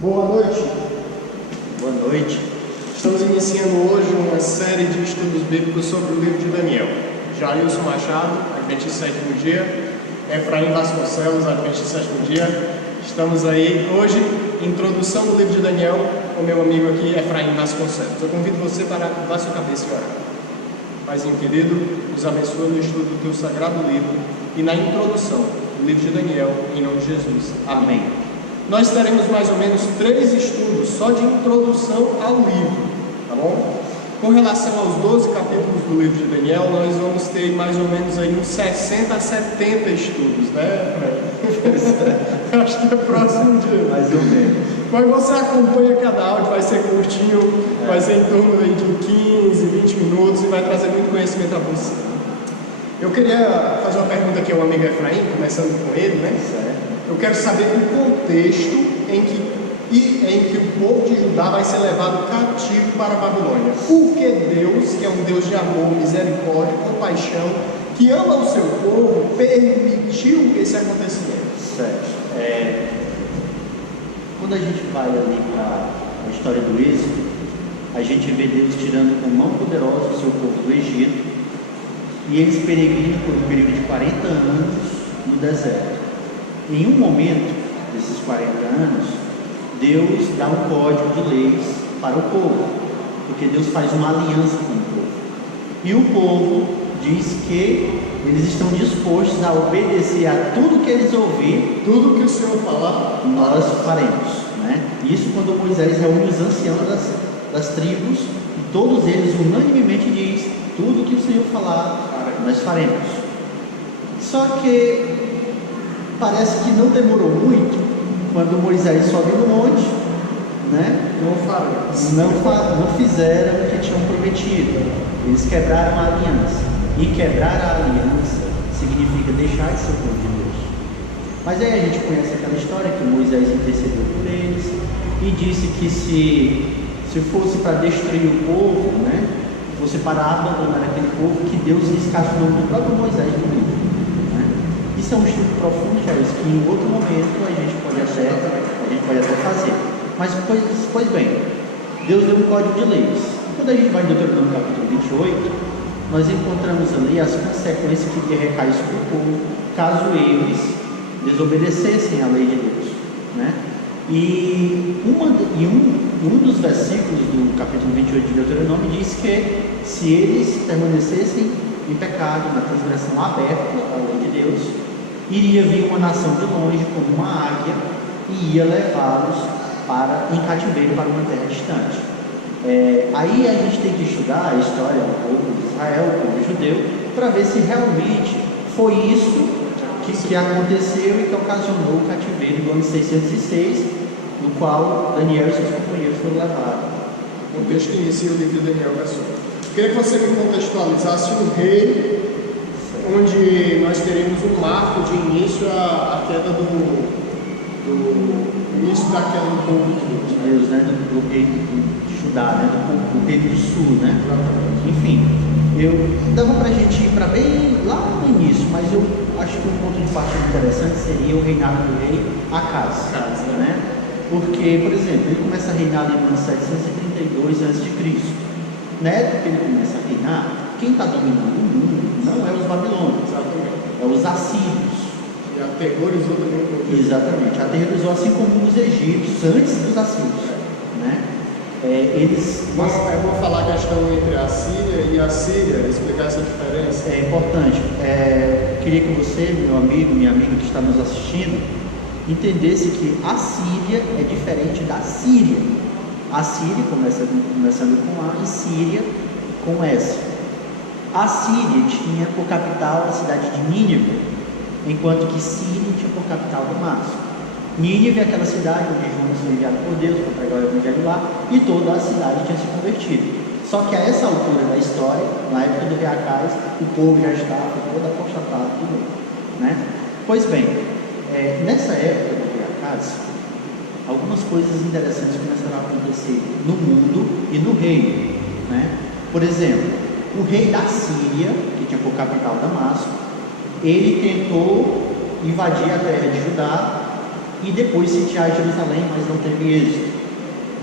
Boa noite. Boa noite. Estamos iniciando hoje uma série de estudos bíblicos sobre o livro de Daniel. Jailson Machado, Adventista Sétimo Dia. Efraim Vasconcelos, Adventista Sétimo Dia. Estamos aí hoje, introdução do livro de Daniel, com meu amigo aqui, Efraim Vasconcelos. Eu convido você para curvar sua cabeça e orar. Paizinho querido, nos abençoa no estudo do teu sagrado livro e na introdução do livro de Daniel, em nome de Jesus. Amém. Nós teremos mais ou menos 3 estudos só de introdução ao livro, tá bom? Com relação aos 12 capítulos do livro de Daniel, nós vamos ter mais ou menos aí uns 60 a 70 estudos, né? Eu acho que é próximo de... Mais ou menos. Mas você acompanha cada áudio, vai ser curtinho, vai ser em torno aí de 15, 20 minutos e vai trazer muito conhecimento a você. Eu queria fazer uma pergunta aqui ao amigo Efraim, começando com ele, né? Certo. Eu quero saber o contexto em que o povo de Judá vai ser levado cativo para a Babilônia. Por que Deus, que é um Deus de amor, misericórdia, compaixão, que ama o seu povo, permitiu esse acontecimento? Certo. Quando a gente vai ali para a história do Êxodo, a gente vê Deus tirando com mão poderosa o seu povo do Egito e eles peregrinam por um período de 40 anos no deserto. Em um momento desses 40 anos, Deus dá um código de leis para o povo, porque Deus faz uma aliança com o povo. E o povo diz que eles estão dispostos a obedecer a tudo que eles ouvirem, Tudo que o Senhor falar, nós faremos, né? Isso quando Moisés reúne os anciãos das tribos, e todos eles unanimemente diz: tudo que o Senhor falar, nós faremos. Só que parece que não demorou muito, quando Moisés sobe no monte, né? Não fizeram o que tinham prometido. Eles quebraram a aliança. E quebrar a aliança significa deixar de ser o povo de Deus. Mas aí a gente conhece aquela história que Moisés intercedeu por eles e disse que se fosse para destruir o povo, né? Fosse para abandonar aquele povo, que Deus riscasse o nome do próprio Moisés no livro. Isso é um estudo profundo, Jair, que em outro momento a gente pode até fazer. Mas, pois bem, Deus deu um código de leis. Quando a gente vai em Deuteronômio capítulo 28, nós encontramos ali as consequências que iria recair sobre o povo, caso eles desobedecessem a lei de Deus, né? E um dos versículos do capítulo 28 de Deuteronômio diz que se eles permanecessem em pecado, na transgressão aberta à lei de Deus, iria vir uma nação de longe como uma águia e ia levá-los em cativeiro para uma terra distante. Aí a gente tem que estudar a história do povo de Israel, do povo judeu, para ver se realmente foi isso que aconteceu e que ocasionou o cativeiro do ano 606, no qual Daniel e seus companheiros foram levados. O texto que inicia o livro de Daniel, pessoal. Queria que você me contextualizasse um rei, onde nós teremos um marco de início à queda do início da queda do povo de Deus, né? Do rei de Judá, né? Do rei do sul, né? Enfim, dava para a gente ir para bem lá no início, mas eu acho que um ponto de partida interessante seria o reinado do rei Acaz, né? Porque, por exemplo, ele começa a reinar ali no ano 732 a.C. Na época que ele começa a reinar, quem está dominando o mundo não é os babilônios, é os assírios. E aterrorizou também o povo. Exatamente, aterrorizou assim como os egípcios antes dos assírios, né? É bom falar a questão entre a Síria e a Síria, explicar essa diferença. É importante. Queria que você, meu amigo, minha amiga que está nos assistindo, entendesse que a Síria é diferente da Síria. A Síria, começando com A, e Síria com S. A Síria tinha por capital a cidade de Nínive, enquanto que Síria tinha por capital Damasco. Nínive é aquela cidade onde Jonas foi enviado por Deus para pregar o evangelho lá, e toda a cidade tinha se convertido. Só que a essa altura da história, na época do rei Acaz, o povo já estava todo apostatado, né? Pois bem, nessa época do rei Acaz, algumas coisas interessantes começaram a acontecer no mundo e no reino, né? Por exemplo, o rei da Síria, que tinha por capital Damasco, ele tentou invadir a terra de Judá e depois sitiar Jerusalém, mas não teve êxito.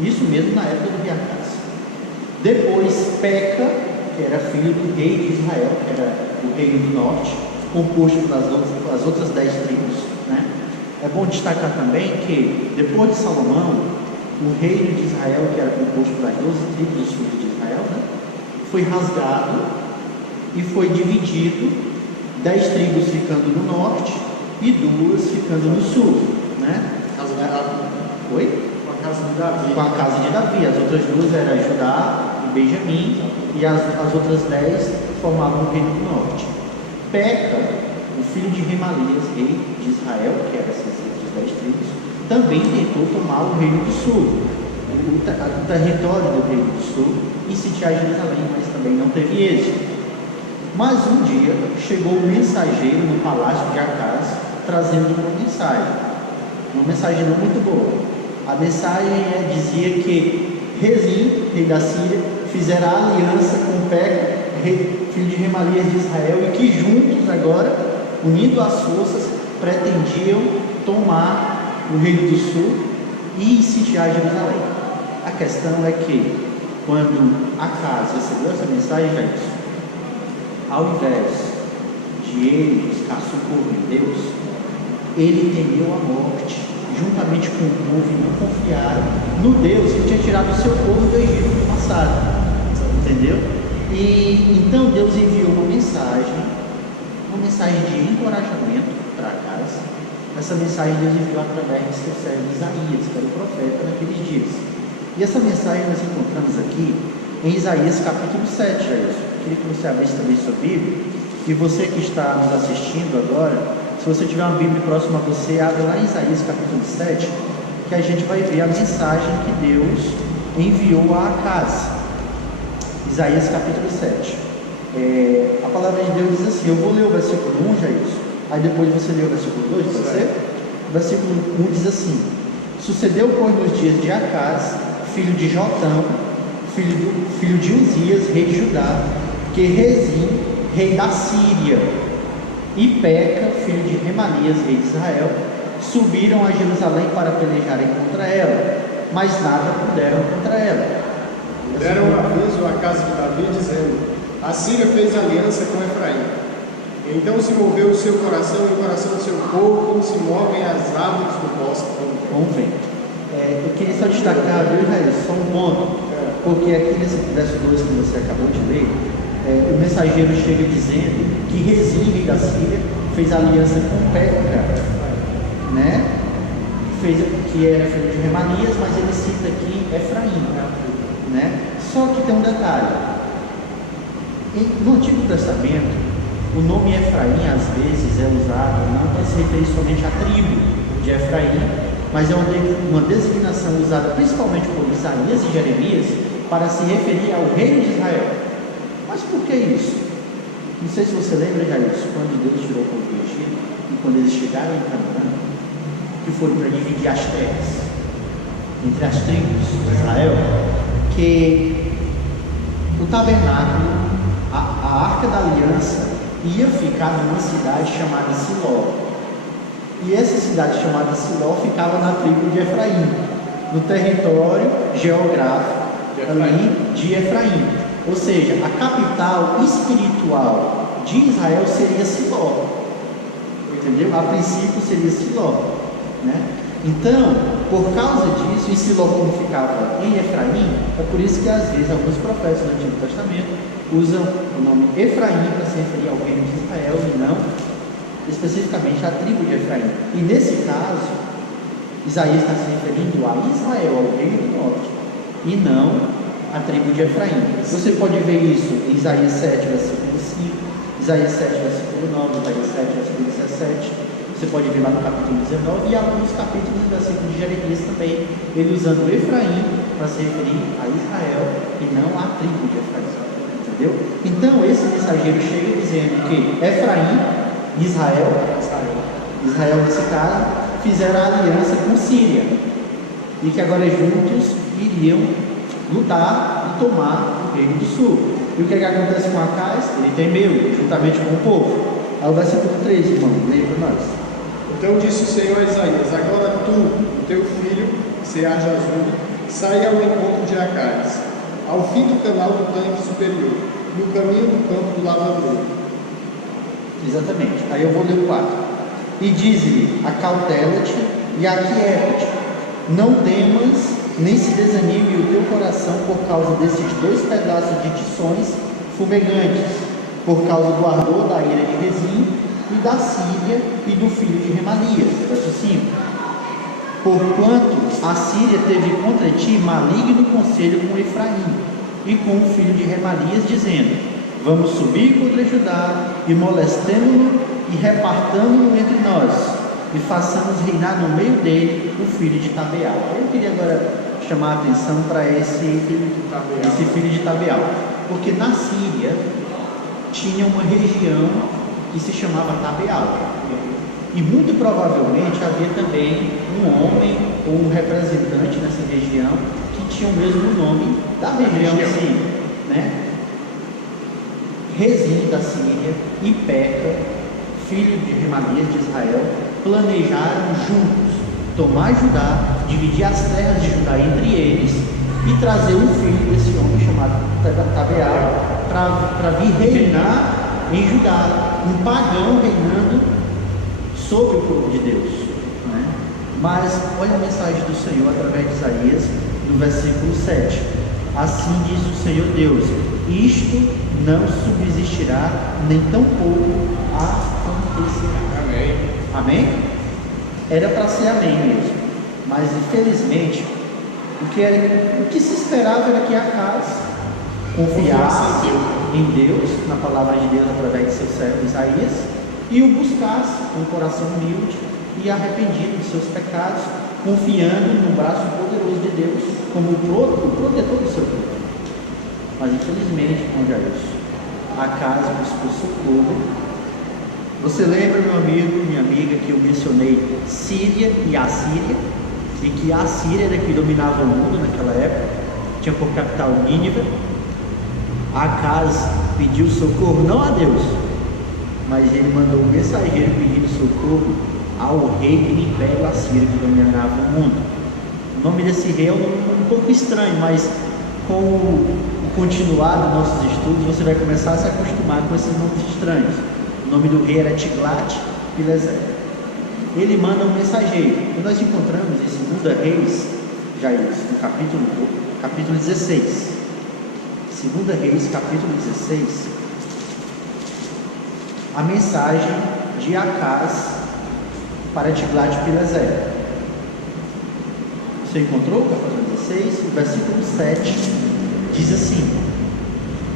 Isso mesmo na época do rei Acaz. Depois Peca, que era filho do rei de Israel, que era o reino do norte, composto das outras 10 tribos, né? É bom destacar também que depois de Salomão, o reino de Israel, que era composto das 12 tribos dos filhos de Israel, né, foi rasgado e foi dividido, 10 tribos ficando no norte e 2 ficando no sul, né? Casa de Davi. Oi? Com a casa de Davi. Com a casa de Davi. As outras 2 eram Judá e Benjamim, e as outras 10 formavam o reino do norte. Peca, o filho de Remalias, rei de Israel, que era essas 10 tribos, também tentou tomar o reino do sul, o território do reino do sul, e sitiar Jerusalém, mas também não teve êxito. Mas um dia chegou um mensageiro no palácio de Acaz, trazendo uma mensagem não muito boa. A mensagem dizia que Rezim, rei da Síria, fizera aliança com Peca, filho de Remalias de Israel, e que juntos agora, unindo as forças, pretendiam tomar o reino do sul e sitiar Jerusalém. A questão é que, quando Acaz recebeu essa mensagem, ao invés de ele buscar socorro em Deus, ele temeu a morte, juntamente com o povo, e não confiaram no Deus que tinha tirado o seu povo do Egito no passado. Entendeu? E então Deus enviou uma mensagem de encorajamento para Acaz. Essa mensagem Deus enviou através de seu servo Isaías, que era o profeta naqueles dias. E essa mensagem nós encontramos aqui em Isaías capítulo 7, Jair. Queria que você abrisse também sua Bíblia. E você que está nos assistindo agora, se você tiver uma Bíblia próxima a você, abre lá em Isaías capítulo 7, que a gente vai ver a mensagem que Deus enviou a Acaz. Isaías capítulo 7. A palavra de Deus diz assim, eu vou ler o versículo 1, Jair, aí depois você lê o versículo 2, pode ser? O versículo 1 diz assim: sucedeu, pois, nos dias de Acaz, filho de Jotão, filho de Uzias, rei de Judá, que Rezim, rei da Síria, e Peca, filho de Remalias, rei de Israel, subiram a Jerusalém para pelejarem contra ela, mas nada puderam contra ela. Deram um aviso à casa de Davi, dizendo: a Síria fez aliança com Efraim. Então se moveu o seu coração e o coração do seu povo, como se movem as árvores do bosque. Vamos ver. Eu queria só destacar, viu, Jair, só um ponto, porque aqui nesse verso 2 que você acabou de ler, o mensageiro chega dizendo que Rezim, rei da Síria, fez aliança com Peca, né? Que era filho de Remalias, mas ele cita aqui Efraim, né? Só que tem um detalhe. No Antigo Testamento, o nome Efraim às vezes é usado não para se referir somente à tribo de Efraim, mas é uma designação usada principalmente por Isaías e Jeremias para se referir ao reino de Israel. Mas por que isso? Não sei se você lembra, Jair, quando Deus tirou o povo do Egito e quando eles chegaram em Canaã, que foram para dividir as terras entre as tribos de Israel, que o tabernáculo, a Arca da Aliança, ia ficar numa cidade chamada Siló. E essa cidade chamada Siló ficava na tribo de Efraim, no território geográfico ali de Efraim. Ou seja, a capital espiritual de Israel seria Siló. Entendeu? A princípio seria Siló, né? Então, por causa disso, e Siló como ficava em Efraim, é por isso que às vezes alguns profetas do Antigo Testamento usam o nome Efraim para se referir ao reino de Israel e não especificamente à tribo de Efraim. E nesse caso, Isaías está se referindo a Israel, ao reino do norte, e não à tribo de Efraim. Você pode ver isso em Isaías 7, versículo 5, Isaías 7, versículo 9, Isaías 7, versículo 17. Você pode ver lá no capítulo 19 e alguns capítulos do versículo de Jeremias também, ele usando Efraim para se referir a Israel e não à tribo de Efraim. Entendeu? Então esse mensageiro chega dizendo que Efraim, Israel nesse caso, fizeram a aliança com Síria e que agora juntos iriam lutar e tomar o reino do sul. E o que acontece com Acaz? Ele temeu, juntamente com o povo. Aí o versículo 3, irmão, leia para nós. Então disse o Senhor a Isaías: agora tu, teu filho, Sear-Jazub, sai ao encontro de Acais, ao fim do canal do tanque superior, no caminho do campo do lavrador. Exatamente. Aí eu vou ler o 4. E diz-lhe: acautela-te e aquieta-te, não temas, nem se desanime o teu coração por causa desses 2 pedaços de tições fumegantes, por causa do ardor da ira de Rezim e da Síria e do filho de Remalias. Verso 5. Porquanto a Síria teve contra ti maligno conselho com Efraim e com o filho de Remalias, dizendo: vamos subir contra Judá e molestemo-no e repartamo-no entre nós e façamos reinar no meio dele o filho de Tabeal. Eu queria agora chamar a atenção para esse filho de Tabeal, porque na Síria tinha uma região que se chamava Tabeal, e muito provavelmente havia também um homem ou um representante nessa região que tinha o mesmo nome da região em si, né? Rezim da Síria e Peca, filho de Remalias de Israel, planejaram juntos tomar Judá, dividir as terras de Judá entre eles e trazer um filho desse homem chamado Tabeal para vir reinar em Judá, um pagão reinando sobre o povo de Deus, né? Mas olha a mensagem do Senhor através de Isaías, no versículo 7. Assim diz o Senhor Deus: isto não subsistirá, nem tampouco acontecerá. Amém. Amém? Era para ser amém mesmo, mas infelizmente o que se esperava era que Acaz confiasse em Deus, na palavra de Deus através de seu servo Isaías, e o buscasse com um coração humilde e arrependido de seus pecados, confiando no braço poderoso de Deus como o protetor do seu povo. Mas infelizmente, onde é isso? Acaz buscou socorro. Você lembra, meu amigo, minha amiga, que eu mencionei Síria e Assíria, e que a Síria era que dominava o mundo naquela época, tinha por capital Nínive. Acaz pediu socorro não a Deus, mas ele mandou um mensageiro pedindo socorro ao rei do Império Assírio que dominava o mundo. O nome desse rei é um pouco estranho, mas com o continuar dos nossos estudos você vai começar a se acostumar com esses nomes estranhos. O nome do rei era Tiglat-Pileser. Ele manda um mensageiro. E nós encontramos em 2 Reis, já isso, no capítulo 16. 2 Reis, capítulo 16. A mensagem de Acaz para Tiglat-Pileser. Você encontrou o capítulo 16? O versículo 7 diz assim: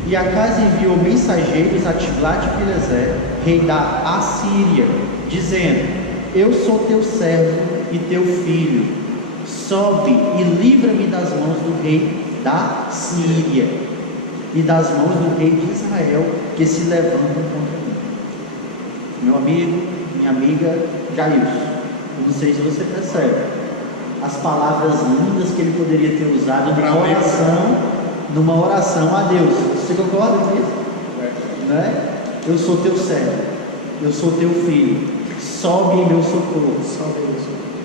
e Acaz enviou mensageiros a Tiglat-Pileser, rei da Assíria, dizendo: eu sou teu servo e teu filho, sobe e livra-me das mãos do rei da Síria e das mãos do rei de Israel, que se levantam contra mim. Meu amigo, minha amiga Jailson, eu não sei se você percebe as palavras lindas que ele poderia ter usado numa oração a Deus. Você concorda com isso? Né? Eu sou teu servo, eu sou teu filho, sobe em meu socorro.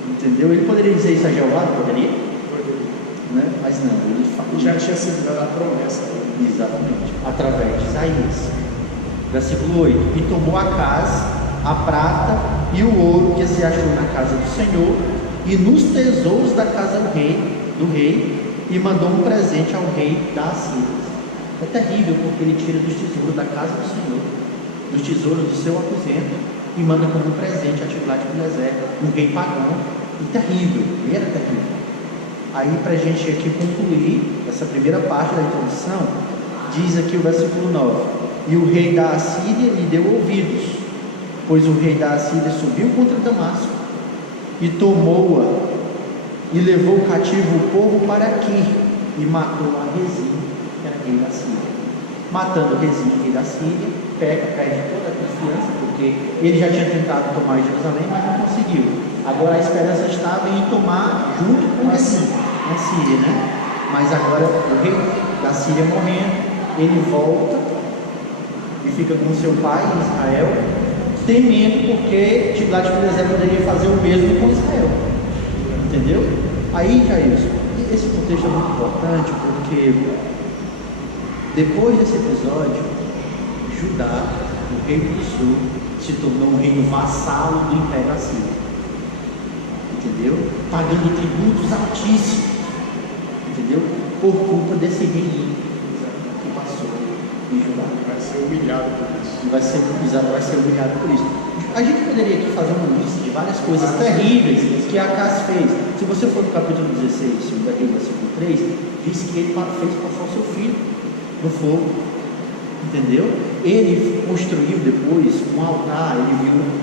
Entendeu? Ele poderia dizer isso a Jeová? Poderia? Né? Mas não, ele fala. Já tinha sido dada a promessa. Exatamente, através de Isaías. Versículo 8: e tomou Acaz a prata e o ouro que se achou na casa do Senhor e nos tesouros da casa do rei, e mandou um presente ao rei da Assíria. É terrível, porque ele tira dos tesouros da casa do Senhor, dos tesouros do seu aposento, e manda como um presente a Tiglat-Pileser, um rei pagão, e terrível, ele era terrível. Aí, para a gente aqui concluir essa primeira parte da introdução, diz aqui o versículo 9: e o rei da Assíria lhe deu ouvidos, pois o rei da Assíria subiu contra Damasco e tomou-a, e levou cativo o povo para aqui, e matou a Rezim, que era rei da Síria. Matando Rezim, rei da Síria, Peca perde toda a confiança, porque ele já tinha tentado tomar Jerusalém, mas não conseguiu. Agora a esperança estava em tomar junto com Rezim, a Síria, né? Mas agora o rei da Síria morrendo, ele volta e fica com seu pai em Israel, temendo, porque Tiglat-Pileser poderia fazer o mesmo com Israel. Entendeu? Aí, Jair, esse contexto é muito importante porque depois desse episódio, Judá, o reino do sul, se tornou um reino vassalo do Império Assírio, entendeu? Pagando tributos altíssimos, entendeu? Por culpa desse reininho que passou em Judá. Vai ser humilhado por isso. Vai ser humilhado por isso. A gente poderia aqui fazer uma lista de várias coisas terríveis que Acaz fez. Se você for no capítulo 16, 2 Reis, versículo 3, diz que ele fez passar o seu filho no fogo, entendeu? Ele construiu depois um altar.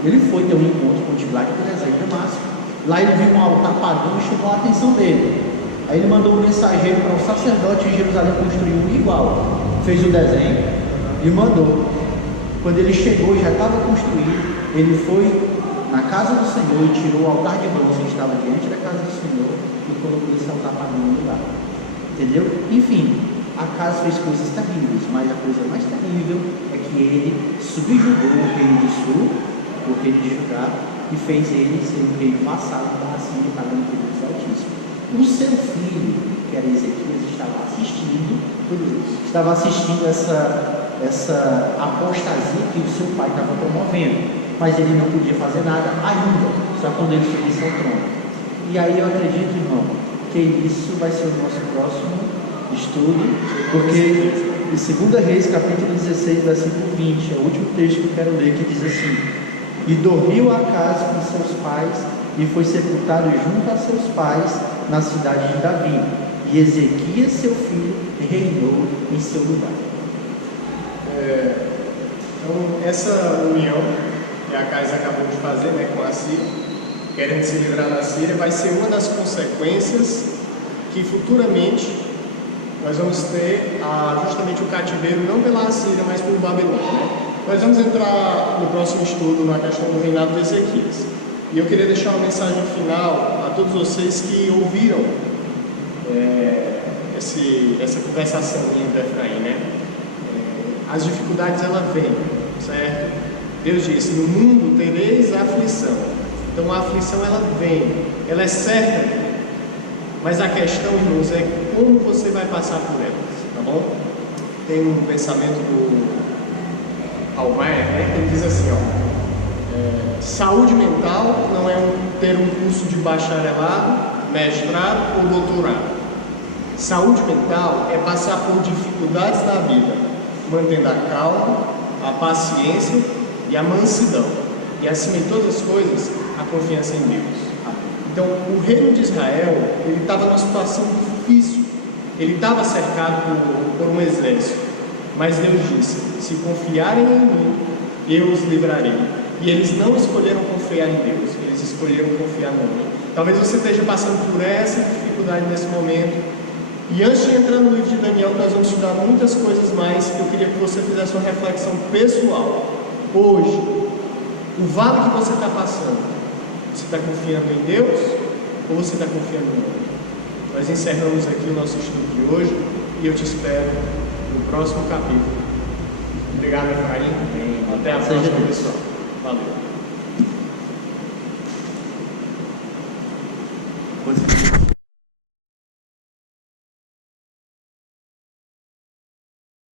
Ele foi ter um encontro com o Tiglat no deserto de Damasco. Lá ele viu um altar pagão e chamou a atenção dele. Aí ele mandou um mensageiro para o sacerdote de Jerusalém construir um igual. Fez o desenho e mandou. Quando ele chegou, já estava construído. Ele foi na casa do Senhor e tirou o altar de bronze que estava diante da casa do Senhor e colocou esse altar pagão no lugar. Entendeu? Enfim, Acaz fez coisas terríveis, mas a coisa mais terrível é que ele subjugou o reino do sul, o reino de Judá, e fez ele ser um reino vassalo da Assíria, pagando tributos altíssimos. O seu filho, que era Ezequias, estava assistindo essa apostasia que o seu pai estava promovendo, mas ele não podia fazer nada ainda, só quando ele subisse ao trono. E aí eu acredito, irmão, que isso vai ser o nosso próximo estudo, porque em 2 Reis, capítulo 16, versículo 20, é o último texto que eu quero ler, que diz assim: e dormiu Acaz com seus pais, e foi sepultado junto a seus pais na cidade de Davi, e Ezequias, seu filho, reinou em seu lugar. Então, essa união que Acaz acabou de fazer, né, com a Síria, querendo se livrar da Síria, vai ser uma das consequências que futuramente nós vamos ter justamente o cativeiro, não pela Assíria, mas por Babilônia, né? Nós vamos entrar no próximo estudo na questão do reinado de Ezequias. E eu queria deixar uma mensagem final a todos vocês que ouviram essa conversação minha do Efraim, né? As dificuldades, ela vem, certo? Deus disse: no mundo tereis aflição. Então a aflição, ela vem, ela é certa, mas a questão, irmãos, é como você vai passar por elas, tá bom? Tem um pensamento do Almayer, né? Ele diz assim, saúde mental não é ter um curso de bacharelado, mestrado ou doutorado. Saúde mental é passar por dificuldades da vida, mantendo a calma, a paciência e a mansidão, e acima de todas as coisas, a confiança em Deus. Então, o reino de Israel, ele estava numa situação difícil, ele estava cercado por um exército, mas Deus disse: se confiarem em mim, eu os livrarei. E eles não escolheram confiar em Deus, eles escolheram confiar no homem. Talvez você esteja passando por essa dificuldade nesse momento. E antes de entrar no livro de Daniel, nós vamos estudar muitas coisas mais que eu queria que você fizesse uma reflexão pessoal. Hoje, o vale que você está passando, você está confiando em Deus ou você está confiando no homem? Nós encerramos aqui o nosso estudo de hoje e eu te espero no próximo capítulo. Obrigado, Efraim. Até a próxima, pessoal. Valeu.